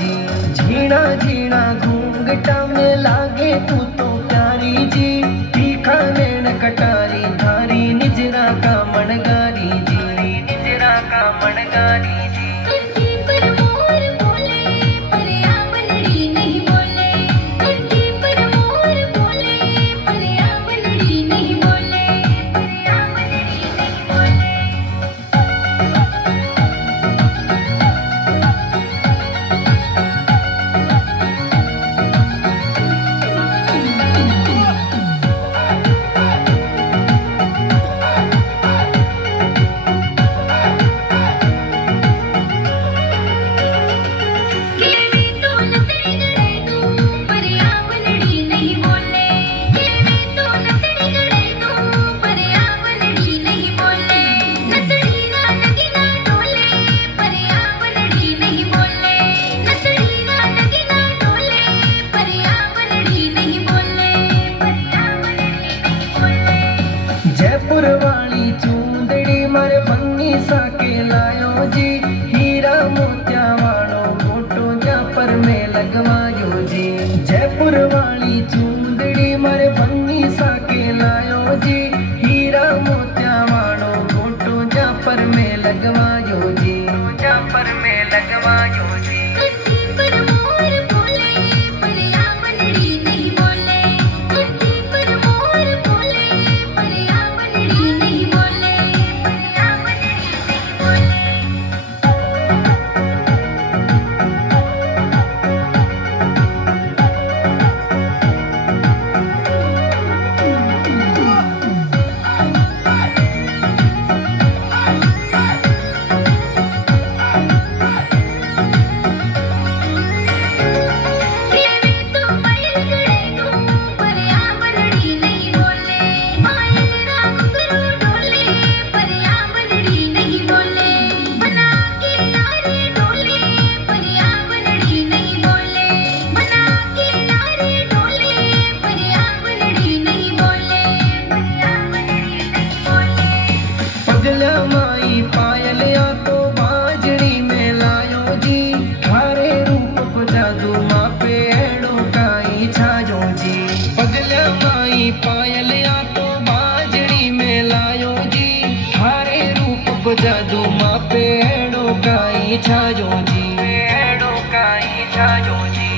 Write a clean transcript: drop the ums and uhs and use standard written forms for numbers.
जी। झीणा झीणा घूंघटा में लागे तू तो प्यारी जी। तीखा नैन कटारी धारी निजरा का मनगारी जी। निजरा का मनगारी जी। कंठी पर मोर बोले पर आवलड़ी नहीं बोले। कंठी पर मोर बोले पर आवलड़ी नहीं बोले। पर आवलड़ी नहीं बोले। केवी तो लतड़ी गड़े तू पर आवलड़ी नहीं बोले। केवी तो लतड़ी गड़े तू पर आवलड़ी नहीं बोले। लतड़ी ना लगी ना डोले पर आवलड़ी नहीं बोले। लतड़ी ना लगी ना डोले पर आवलड़ी नहीं बोले। पर आवलड़ी नहीं बोले। जयपुर वाली चूंदड़ी मारे भंगी साके लायो जी। हीरा मोतिया वालो मोटो जापर में लगवायो जी। जयपुर वाली चूंदड़ी मारे भंगी साके लायो जी। हीरा मोतिया वालो मोटो जापर में लगवायो जी। जापर में लगवायो जी। कंठी पर मोर बोले पर आवलड़ी नहीं बोले। कंठी पर मोर बोले पर आवलड़ी नहीं बोले। पर आवलड़ी नहीं बोले। केवी तो पायल गड़े तू पर आवलड़ी नहीं बोले। पायल राम करो डोले पर आवलड़ी नहीं बोले। बना के लारे डोले पर आवलड़ी नहीं बोले। बना के लारे डोले पर आवलड़ी नहीं बोले। पर आवलड़ी नहीं बोले। पगला माई पायलिया तो बाजड़ी में लायो जी। थारे रूप को जादू मापे एड़ो काई छायो जी। पगला माई पायलिया तो बाजड़ी में लायो जी। थारे रूप को जादू मापे एड़ो काई छायो जी। एड़ो काई छायो जी।